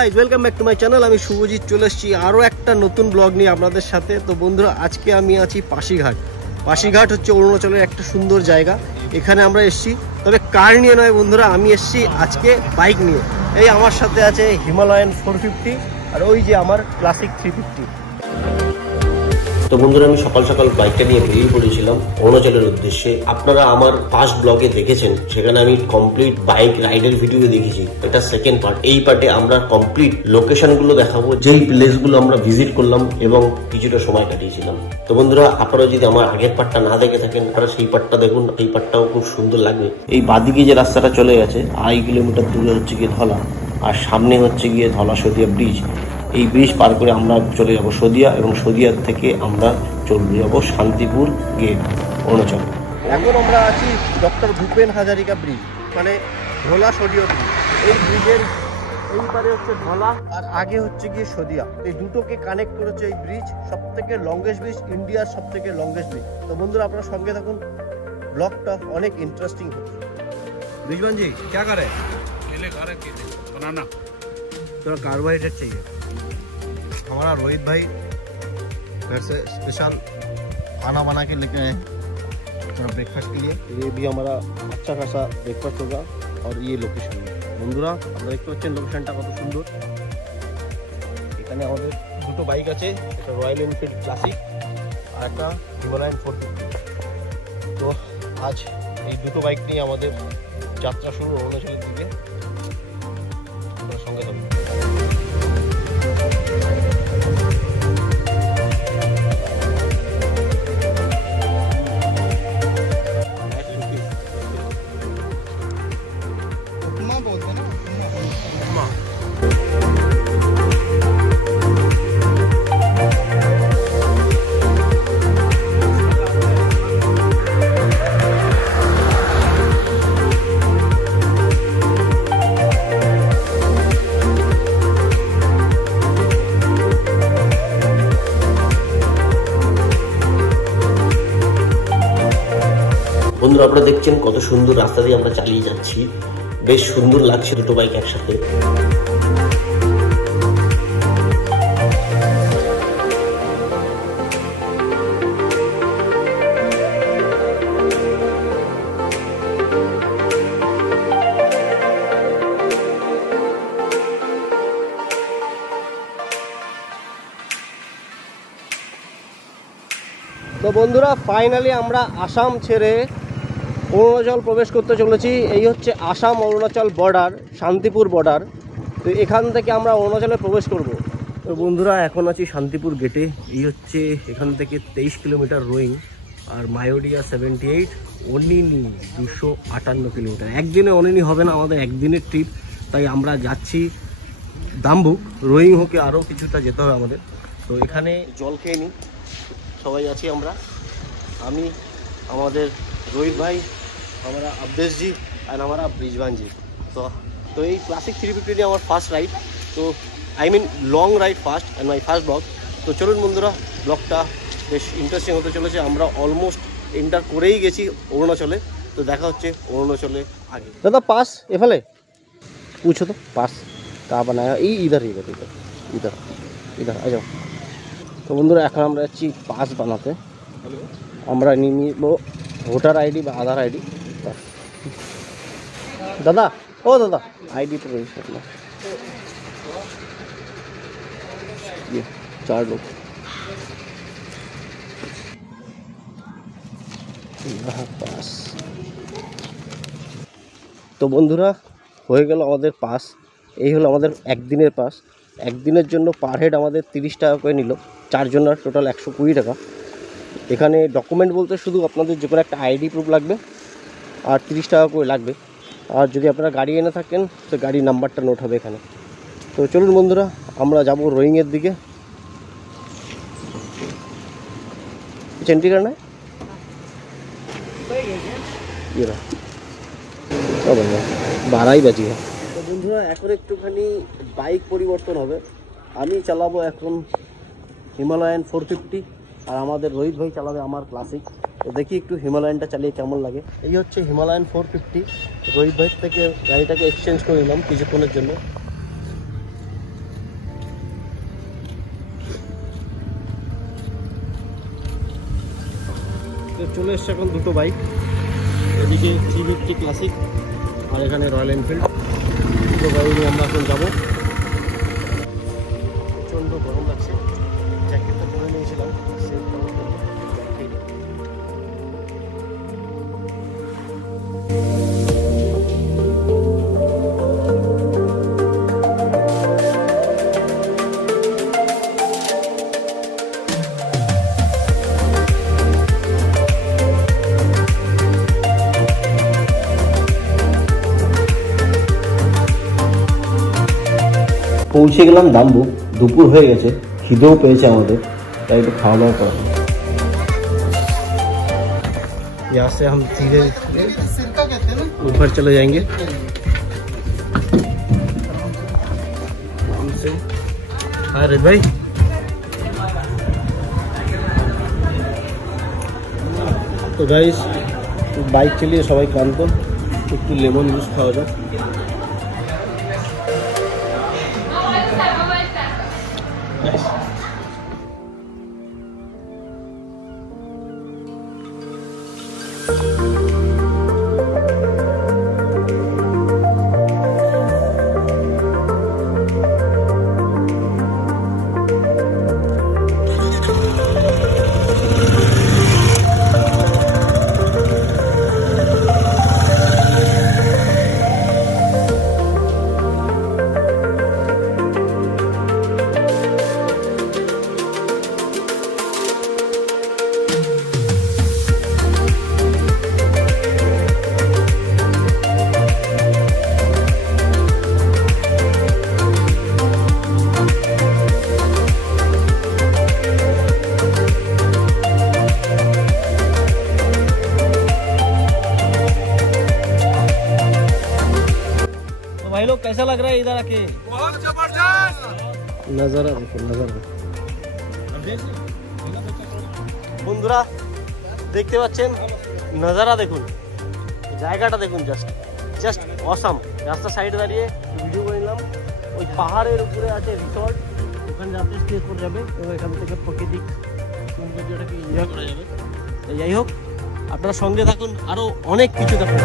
Guys, welcome back to my channel. আমি শুভজিৎ চলে এসেছি আরও একটা নতুন ব্লগ নিয়ে আপনাদের সাথে। তো বন্ধুরা, আজকে আমি আছি পাশিঘাট। পাশিঘাট হচ্ছে অরুণাচলের একটা সুন্দর জায়গা। এখানে আমরা এসেছি, তবে কার নিয়ে নয় বন্ধুরা, আমি এসেছি আজকে বাইক নিয়ে। এই আমার সাথে আছে হিমালয়ান 450 আর ওই যে আমার ক্লাসিক 350। তো বন্ধুরা, আমি সকাল সকাল বাইকটা নিয়ে বেরিয়ে পড়েছিলাম অরুণাচলের উদ্দেশ্যে। আপনারা আমার ফার্স্ট ব্লগে দেখেছেন, সেখানে আমি কমপ্লিট বাইক রাইডের ভিডিও দেখেছি। এটা সেকেন্ড পার্ট। এই পার্টে আমরা কমপ্লিট লোকেশন গুলো দেখাবো, যেই প্লেস গুলো আমরা ভিজিট করলাম এবং কিছুটা সময় কাটিয়েছিলাম। তো বন্ধুরা, আপনারা যদি আমার আগের পার্টটা না দেখে থাকেন, আপনারা সেই পার্টটা দেখুন। এই পার্টটাও খুব সুন্দর লাগবে। এই বাদিকে যে রাস্তাটা চলে গেছে 2.5 কিলোমিটার দূরে হচ্ছে গিয়ে ধলা, আর সামনে হচ্ছে গিয়ে ধলা সদিয়া ব্রিজ। এই ব্রিজ পার করে আমরা চলে যাব সদিয়া, এবং সদিয়ার থেকে আমরা চলে যাব শান্তিপুর গেট, অরুণাচল। এখন আমরা আছি ডক্টর ভূপেন হাজারিকা ব্রিজ, মানে ধলা সদিয়া ব্রিজ। এই ব্রিজের এই পারে হচ্ছে ধলা আর আগে হচ্ছে গিয়ে সদিয়া। এই দুটোকে কানেক্ট করেছে এই ব্রিজ। সব থেকে লংগেস্ট ব্রিজ, ইন্ডিয়ার সব থেকে লংগেস্ট ব্রিজ। তো বন্ধুরা, আপনার সঙ্গে থাকুন, ব্লগটা অনেক ইন্টারেস্টিং হচ্ছে। ब्रिजमान जी क्या कर रहे हैं? केले खा रहे, केले बनाना। थोड़ा कार्बोहाइड्रेट चाहिए। हमारा रोहित भाई घर से स्पेशल खाना बना के लेके आए थोड़ा ब्रेकफास्ट के लिए। ये भी हमारा अच्छा खासा ब्रेकफास्ट होगा। और ये लोकेशन বন্ধুরা, আমরা দেখতে পাচ্ছেন লোকেশনটা কত সুন্দর। এখানে আমাদের দুটো বাইক আছে, একটা রয়্যাল এনফিল্ড ক্লাসিক আর একটা হিমালয়ান 450। তো আজ এই দুটো বাইক নিয়ে আমাদের যাত্রা শুরু অরুণাচলের দিকে। সঙ্গে থাকুন। বন্ধুরা, আপনারা দেখছেন কত সুন্দর রাস্তা দিয়ে আমরা চালিয়ে যাচ্ছি। বেশ সুন্দর লাগছে দুটো বাইক একসাথে। তো বন্ধুরা, ফাইনালি আমরা আসাম ছেড়ে অরুণাচল প্রবেশ করতে চলেছি। এই হচ্ছে আসাম অরুণাচল বর্ডার, শান্তিপুর বর্ডার। তো এখান থেকে আমরা অরুণাচলে প্রবেশ করব। তো বন্ধুরা, এখন আছি শান্তিপুর গেটে। এই হচ্ছে এখান থেকে 23 কিলোমিটার রোয়িং, আর মায়োডিয়া 78, অনিনি 258 কিলোমিটার। একদিনে অনিনি হবে না, আমাদের একদিনের ট্রিপ। তাই আমরা যাচ্ছি দাম্বুক। রোয়িং হোকে আরও কিছুটা যেতে হবে আমাদের। তো এখানে জল খেয়ে নিই, সবাই আছি আমরা। আমি, আমাদের रोहित भाई, हमारा अवधेश जी और हमारा ब्रिजवान जी। तो ये क्लासिक 350 ने हमारा फास्ट राइड, तो I mean lung ride fast and my fast blog. तो चलুন বন্ধুরা, ব্লগটা বেশ ইন্টারেস্টিং হতে চলেছে। আমরা অলমোস্ট এন্টার করেই গেছি অরুণাচলে। তো দেখা হচ্ছে অরুণাচলে আগে। দাদা, পাস এফালে पूछो तो पास कहाँ बनाया? इधर इधर इधर इधर इधर आ जाओ। तो বন্ধুরা, এখন আমরা যাচ্ছি পাস বানাতে। আমরা নিয়ে নিব ভোটার আইডি বা আধার আইডি। দাদা, ও দাদা, আইডি তো রেজিস্টার না। 4 লোক। পাস। তো বন্ধুরা, হয়ে গেল আমাদের পাস। এই হলো আমাদের একদিনের পাস। একদিনের জন্য পার হেড আমাদের 30 টাকা করে নিল। 4 জনের টোটাল 120 টাকা। এখানে ডকুমেন্ট বলতে শুধু আপনাদের যে কোনো একটা আইডি প্রুফ লাগবে, আর 30 টাকা করে লাগবে। আর যদি আপনারা গাড়ি এনে থাকেন, তো গাড়ির নাম্বারটা নোট হবে এখানে। তো চলুন বন্ধুরা, আমরা যাব রোয়িংয়ের দিকে। এন্ট্রি करना है ये रहा। 12 বাজে। তো বন্ধুরা, এখন একটুখানি বাইক পরিবর্তন হবে। আমি চালাবো এখন হিমালয়ান 450, আর আমাদের রোহিত ভাই চালাবে আমার ক্লাসিক। তো দেখি একটু হিমালয়ানটা চালিয়ে কেমন লাগে। এই হচ্ছে হিমালয়ান 450। রোহিত ভাই থেকে গাড়িটাকে এক্সচেঞ্জ করে নিলাম কিছুক্ষণের জন্য। চলে এসছে এখন দুটো বাইক, এদিকে 350 ক্লাসিক আর এখানে রয়্যাল এনফিল্ড। দুটো বাইক নিয়ে আমরা এখন যাবো। প্রচণ্ড গরম লাগছে, জ্যাকেটটা পরে নিয়েছিলাম। পৌঁছে গেলাম দাম্বুক, দুপুর হয়ে গেছে, খিদেও পেয়েছে আমাদের, তাই একটু খাওয়া দাওয়া করা। यहाँ से हम सीधे ऊपर चले जाएंगे। हाँ रे भाई, তো গাইস বাইক চালিয়ে সবাই ক্লান্ত, একটু লেমন জুস খাওয়া যাক। भाई लोग कैसा लग रहा है इधर आके? बहुत जबरदस्त। नजारा देखो, नजारा বন্ধুরা দেখতে পাচ্ছেন, নজারা দেখুন, জায়গাটা দেখুন, জাস্ট অসাম। রাস্তার সাইডে দাঁড়িয়ে ভিডিও করে নিলাম। ওই পাহাড়ের উপরে আছে রিসর্ট, ওখানে রাত্রে স্টে করে যাবে এবং এখান থেকে প্রাকৃতিক সৌন্দর্যটাকে এনজয় করা যাবে। যাই হোক, আপনারা সঙ্গে থাকুন, আরও অনেক কিছু দেখুন।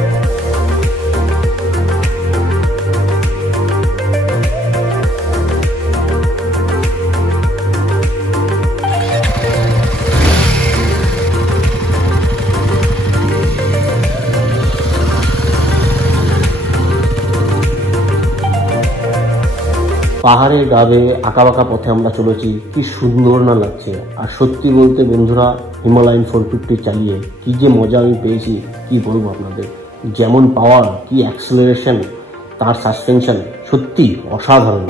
পাহাড়ের গাবে আঁকাবাঁকা পথে আমরা চলেছি, কি সুন্দর না লাগছে। আর সত্যি বলতে বন্ধুরা, হিমালয়ান 450 চালিয়ে কি যে মজা আমি পেয়েছি, কি বলবো আপনাদের। যেমন পাওয়ার, কি অ্যাক্সেলারেশন, তার সাসপেনশন সত্যি অসাধারণ।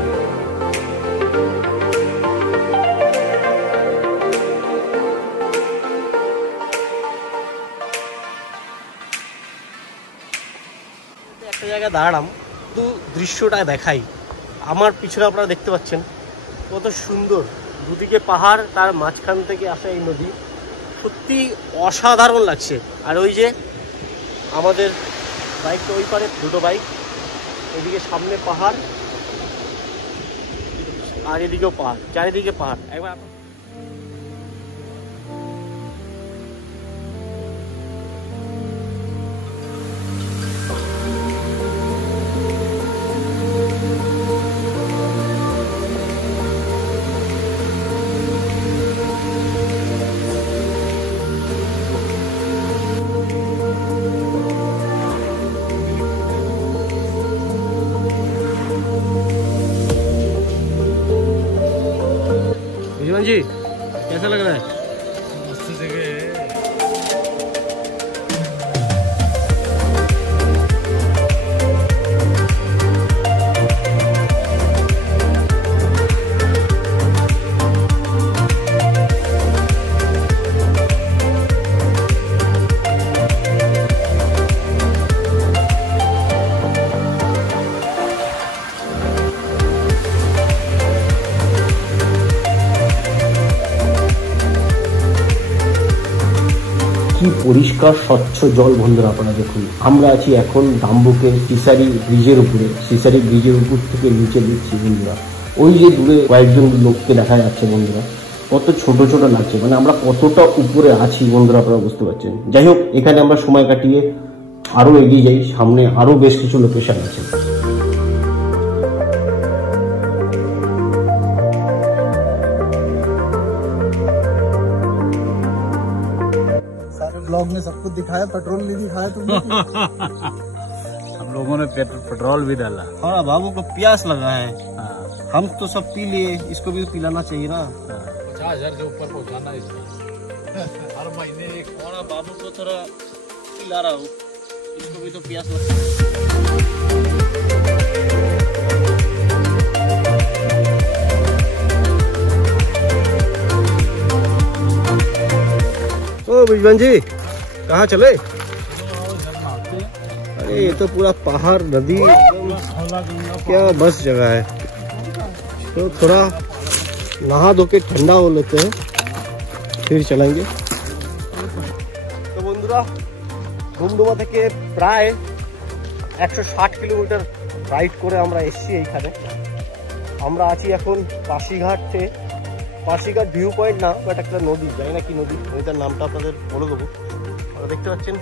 একটা জায়গায় দাঁড়ালাম, শুধু দৃশ্যটা দেখাই। আমার পিছনে আপনারা দেখতে পাচ্ছেন কত সুন্দর, দুদিকে পাহাড়, তার মাঝখান থেকে আসা এই নদী, সত্যি অসাধারণ লাগছে। আর ওই যে আমাদের বাইকটা ওই পারে, দুটো বাইক, এদিকে সামনে পাহাড় আর এদিকেও পাহাড়, চারিদিকে পাহাড়। একবার जी कैसा लग रहा है? मस्त जगह है। কি পরিষ্কার স্বচ্ছ জল বন্ধুরা, আপনারা দেখুন। আমরা আছি এখন দাম্বুকে সিসারি ব্রিজের উপরে। সিসারি ব্রিজের উপর থেকে নিচে দেখছি বন্ধুরা, ওই যে দূরে কয়েকজন লোককে দেখা যাচ্ছে বন্ধুরা, কত ছোট ছোট লাগছে, মানে আমরা কতটা উপরে আছি বন্ধুরা আপনারা বুঝতে পারছেন। যাই হোক, এখানে আমরা সময় কাটিয়ে আরো এগিয়ে যাই, সামনে আরো বেশ কিছু লোকেশন আছে। सारे ब्लॉग में सब कुछ दिखाया, पेट्रोल नहीं दिखाया तुमने। हम लोगों ने पेट्रोल भी डाला। हाँ, बाबू को प्यास लगा है। हाँ। हम तो सब पी लिए, इसको भी पिलाना चाहिए ना। 50,000 के ऊपर पहुंचाना इसको हर महीने एक। और बाबू को थोड़ा पिला रहा हूँ, इसको भी तो प्यास लगता है। ओ बिजवन जी, कहाँ चले? अरे ये तो पूरा पहाड़ नदी एकदम, क्या बस जगह है। तो थोड़ा नहा धो के ठंडा हो लेते हैं, फिर चलेंगे। तो বন্ধুরা, ধুমধুমা থেকে প্রায় 160 কিলোমিটার রাইড করে আমরা এসেছি এইখানে। আমরা আছি এখন পাশিঘাটে। পাশিঘাট ভিউ পয়েন্ট না, বাট একটা নদী, জানি না কি নদী, নদীটার নামটা আপনাদের বলে দেবো। আপনারা দেখতে পাচ্ছেন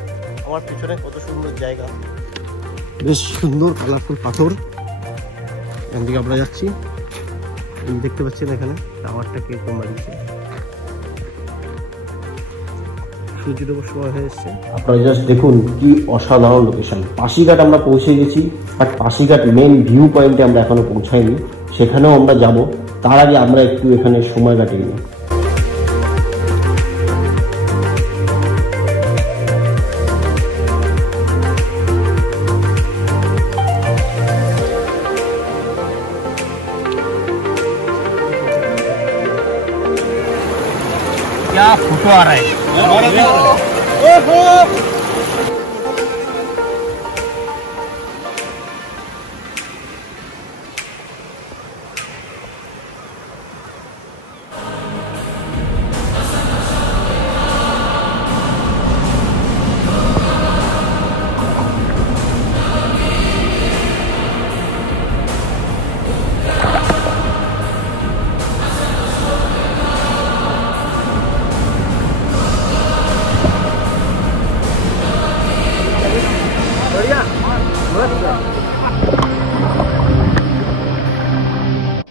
আমার পিছনে কত সুন্দর জায়গা, বেশ সুন্দর কালারফুল পাথর। এখান থেকে আমরা যাচ্ছি, দেখতে পাচ্ছেন এখানে টাওয়ারটা কিরকম বাড়িয়েছে। সূর্য ডোবার সময় হয়ে এসছে। আপনারা জাস্ট দেখুন কি অসাধারণ লোকেশন। পাশিঘাট আমরা পৌঁছে গেছি, বাট পাশিঘাট মেন ভিউ পয়েন্টে আমরা এখনো পৌঁছাইনি, সেখানেও আমরা যাব। তার আগে আমরা একটু এখানে সময় কাটিয়ে নিই। क्या फोटो आ रहा है।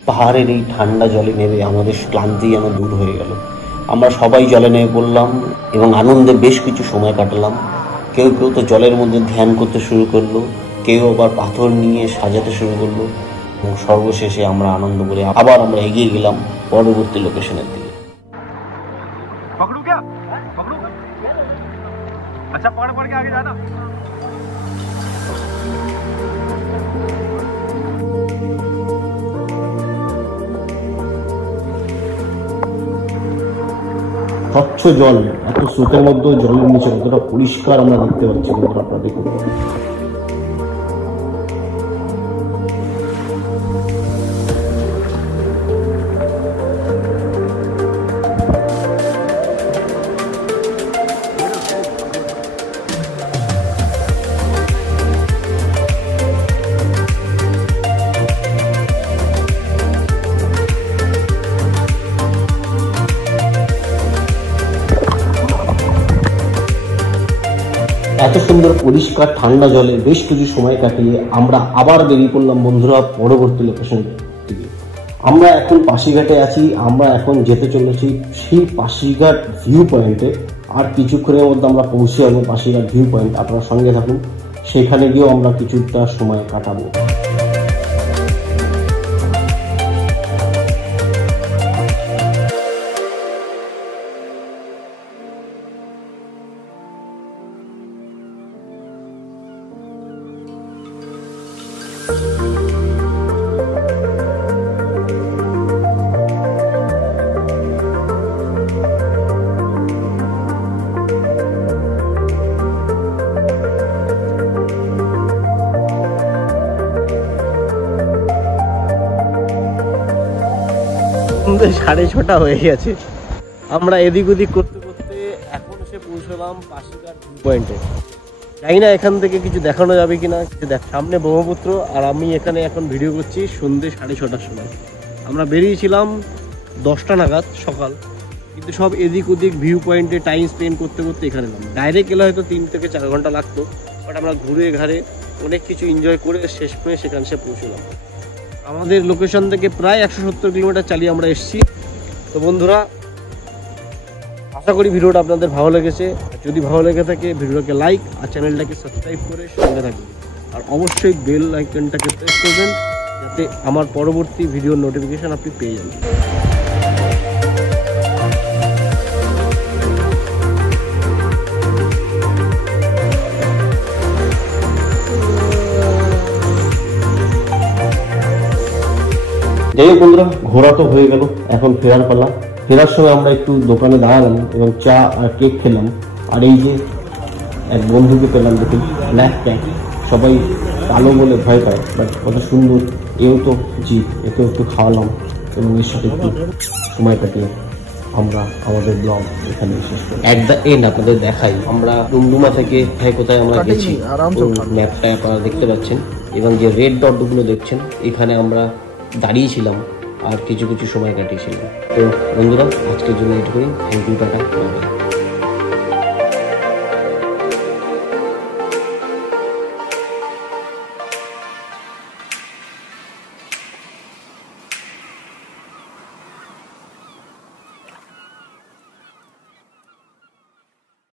পাহাড়ের এই ঠান্ডা জলে নেমে আমাদের ক্লান্তি যেন দূর হয়ে গেল। আমরা সবাই জলে নেমে পড়লাম এবং আনন্দে বেশ কিছু সময় কাটালাম। কেউ কেউ তো জলের মধ্যে ধ্যান করতে শুরু করলো, কেউ আবার পাথর নিয়ে সাজাতে শুরু করলো, এবং সর্বশেষে আমরা আনন্দ করে আবার আমরা এগিয়ে গেলাম পরবর্তী লোকেশনের দিকে। पकड़ू क्या? पकड़ू? अच्छा, पकड़ के आगे जाना। স্বচ্ছ জল, এত স্রোতের মধ্যে জলের নিচে কতটা পরিষ্কার আমরা দেখতে পাচ্ছি বন্ধুরা, আপনারা দেখুন। এত সুন্দর পরিষ্কার ঠান্ডা জলে বেশ কিছু সময় কাটিয়ে আমরা আবার বেরিয়ে পড়লাম বন্ধুরা পরবর্তী লোকেশনের দিকে। আমরা এখন পাশিঘাটে আছি, আমরা এখন যেতে চলেছি সেই পাশিঘাট ভিউ পয়েন্টে। আর কিছুক্ষণের মধ্যে আমরা পৌঁছে যাবো পাশিঘাট ভিউ পয়েন্ট। আপনারা সঙ্গে থাকুন, সেখানে গিয়েও আমরা কিছুটা সময় কাটাবো। সাড়ে 6টা হয়ে গেছে। আমরা এদিক ওদিক করতে করতে এখন এসে পৌঁছলাম পাশিঘাট ভিউ পয়েন্টে। জানি না এখান থেকে কিছু দেখানো যাবে কিনা। সামনে ব্রহ্মপুত্র, আর আমি এখানে এখন ভিডিও করছি সন্ধ্যে 6:30টার সময়। আমরা বেরিয়েছিলাম 10টা নাগাদ সকাল, কিন্তু সব এদিক ওদিক ভিউ পয়েন্টে টাইম স্পেন্ড করতে করতে এখানে এলাম। ডাইরেক্ট এলে হয়তো 3 থেকে 4 ঘন্টা লাগতো, বাট আমরা ঘুরে ঘাড়ে অনেক কিছু এনজয় করে শেষ করে সেখানে সে পৌঁছলাম। আমাদের লোকেশন থেকে প্রায় 170 কিলোমিটার চালিয়ে আমরা এসেছি। তো বন্ধুরা, আশা করি ভিডিওটা আপনাদের ভালো লেগেছে। যদি ভালো লেগে থাকে ভিডিওটাকে লাইক আর চ্যানেলটাকে সাবস্ক্রাইব করে সঙ্গে থাকবেন, আর অবশ্যই বেল আইকনটাকে প্রেস করবেন যাতে আমার পরবর্তী ভিডিওর নোটিফিকেশান আপনি পেয়ে যান। যাই হোক বন্ধুরা, ঘোরা তো হয়ে গেল, এখন ফেরার পালা। ফেরার সময় আমরা একটু দোকানে দাঁড়ালাম এবং চা আর কেক খেলাম। আর এই যে এক বন্ধুকে পেলাম, দেখুন ব্ল্যাক ক্যাট, সবাই কালো বলে ভয় পায়, বাট কত সুন্দর। এও তো জিপ, একেও একটু খাওয়ালাম এবং এর সাথে একটু সময় কাটিয়ে আমরা আমাদের ব্লগ এখানে শেষ করি। অ্যাট দ্য এন্ড আপনাদের দেখাই আমরা ডুমডুমা থেকে কোথায় আমরা গেছি। ম্যাপটা আপনারা দেখতে পাচ্ছেন এবং যে রেড ডটগুলো দেখছেন, এখানে আমরা দাঁড়িয়েছিলাম আর কিছু সময় কাটিয়েছিলাম। তো বন্ধুরা, আজকের জন্য এটুকুই। Thank you, tata.